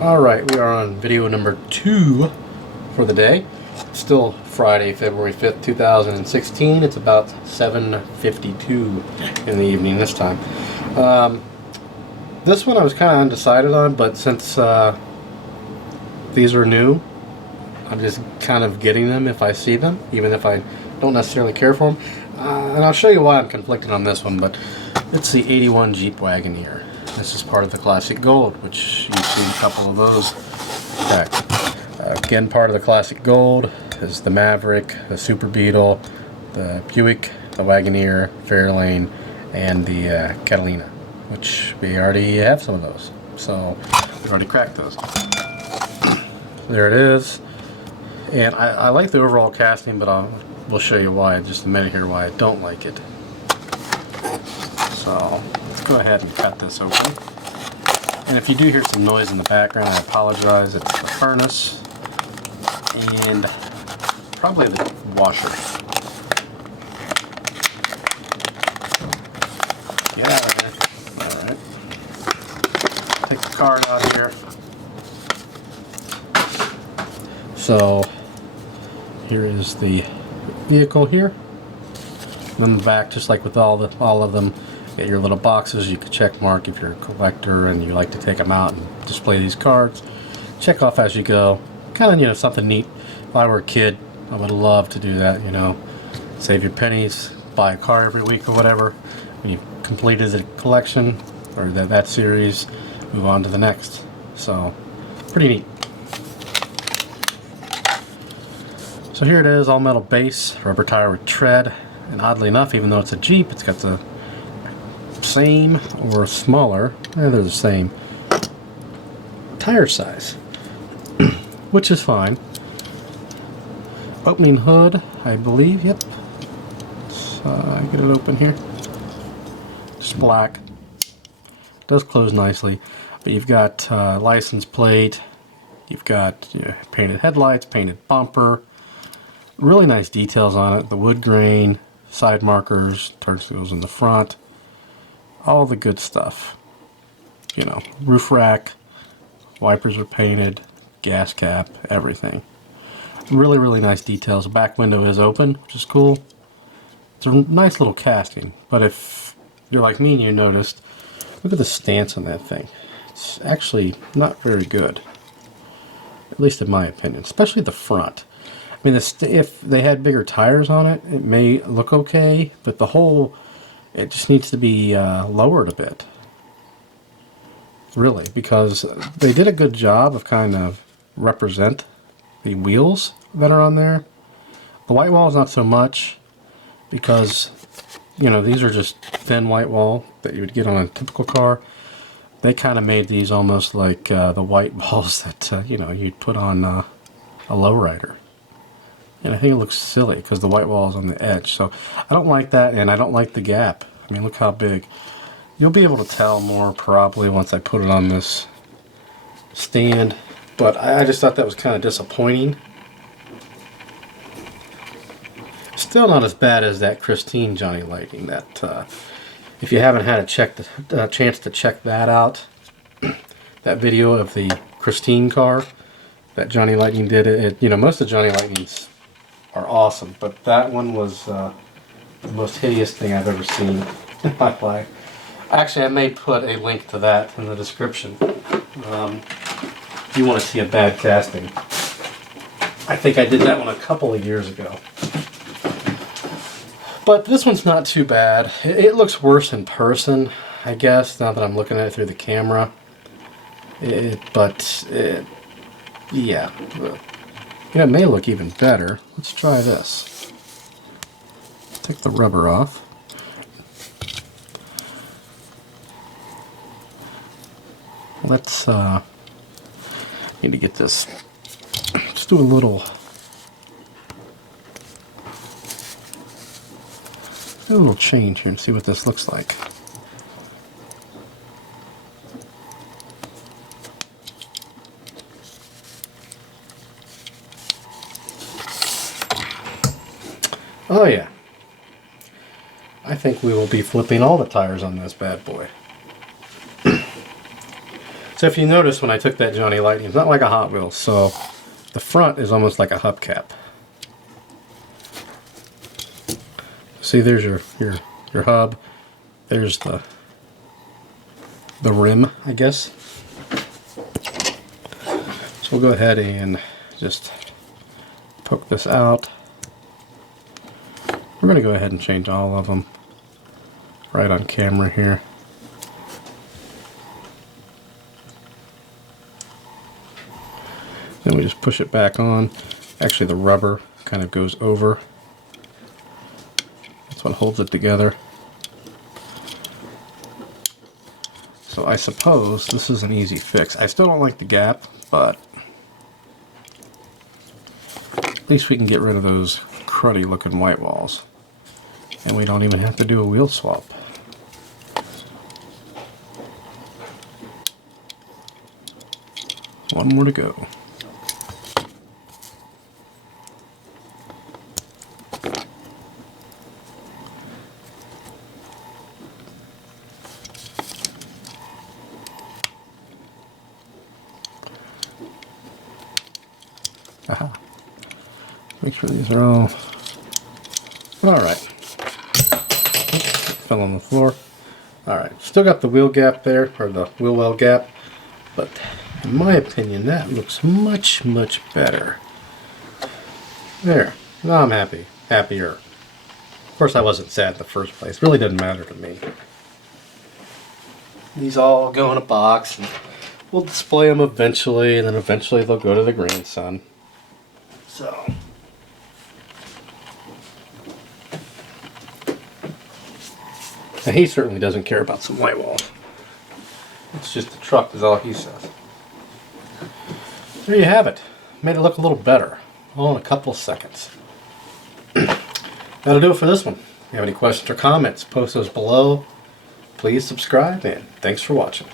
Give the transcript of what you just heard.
Alright, we are on video number 2 for the day. It's still Friday, February 5th, 2016. It's about 7:52 in the evening this time. This one I was kind of undecided on, but since these are new, I'm just kind of getting them if I see them, even if I don't necessarily care for them. And I'll show you why I'm conflicted on this one, but it's the 81 Jeep Wagoneer. This is part of the Classic Gold, which you've seen a couple of those back. Again, part of the Classic Gold is the Maverick, the Super Beetle, the Buick, the Wagoneer, Fairlane, and the Catalina, which we already have some of those. So we've already cracked those. There it is. And I like the overall casting, but we'll show you why in just a minute here why I don't like it. So let's go ahead and cut this open. And if you do hear some noise in the background, I apologize. It's the furnace and probably the washer. Get out of there. Alright. Take the card out here. So here is the vehicle here. And on the back, just like with all of them, get your little boxes you can check mark if you're a collector and you like to take them out and display these cards. Check off as you go. Kind of, something neat. If I were a kid, I would love to do that, Save your pennies, buy a car every week or whatever. When you've completed the collection or that series, move on to the next. So, pretty neat. So here it is, all metal base, rubber tire with tread, and oddly enough, even though it's a Jeep, it's got the same or smaller, they're the same tire size, which is fine. Opening hood, I believe, yep. Let's get it open here. Just black. Does close nicely, but you've got license plate, you've got painted headlights, painted bumper. Really nice details on it. The wood grain, side markers, turn signals in the front, all the good stuff. Roof rack, wipers are painted, gas cap, everything. Really, really nice details. The back window is open, which is cool. It's a nice little casting, but if you're like me and you noticed, look at the stance on that thing. It's actually not very good, at least in my opinion, especially the front. I mean, if they had bigger tires on it, it may look okay, but the whole, it just needs to be lowered a bit. Really, because they did a good job of kind of represent the wheels that are on there. The white wall is not so much, because, these are just thin white wall that you would get on a typical car. They kind of made these almost like the white walls that, you'd put on a lowrider. And I think it looks silly because the white wall is on the edge. So I don't like that, and I don't like the gap. I mean, look how big. You'll be able to tell more probably once I put it on this stand. But I just thought that was kind of disappointing. Still not as bad as that Christine Johnny Lightning. That if you haven't had a chance to check that out, that video of the Christine car that Johnny Lightning did, most of Johnny Lightning's are awesome, but that one was the most hideous thing I've ever seen in my life. Actually, I may put a link to that in the description if you want to see a bad casting. I think I did that one a couple of years ago. But this one's not too bad. It looks worse in person, I guess, now that I'm looking at it through the camera. Yeah. It may look even better. Let's try this. Take the rubber off. Let's need to get this. Let's do a little change here and see what this looks like. Oh yeah, I think we will be flipping all the tires on this bad boy. So if you notice when I took that Johnny Lightning, it's not like a Hot Wheels, so the front is almost like a hubcap. See, there's your hub. There's the rim, I guess. So we'll go ahead and just poke this out. We're going to go ahead and change all of them right on camera here. Then we just push it back on. Actually, the rubber kind of goes over. That's what holds it together. So I suppose this is an easy fix. I still don't like the gap, but at least we can get rid of those cruddy looking white walls. And we don't even have to do a wheel swap. One more to go. Aha. Make sure these are all right. Fell on the floor. Alright, still got the wheel gap there, or the wheel well gap, but in my opinion that looks much, much better. There. Now I'm happy. Happier. Of course I wasn't sad in the first place. It really doesn't matter to me. These all go in a box, and we'll display them eventually, and then eventually they'll go to the grandson. So, and he certainly doesn't care about some white walls. It's just the truck is all he says. There you have it. Made it look a little better. All in a couple of seconds. That'll do it for this one. If you have any questions or comments, post those below. Please subscribe, and thanks for watching.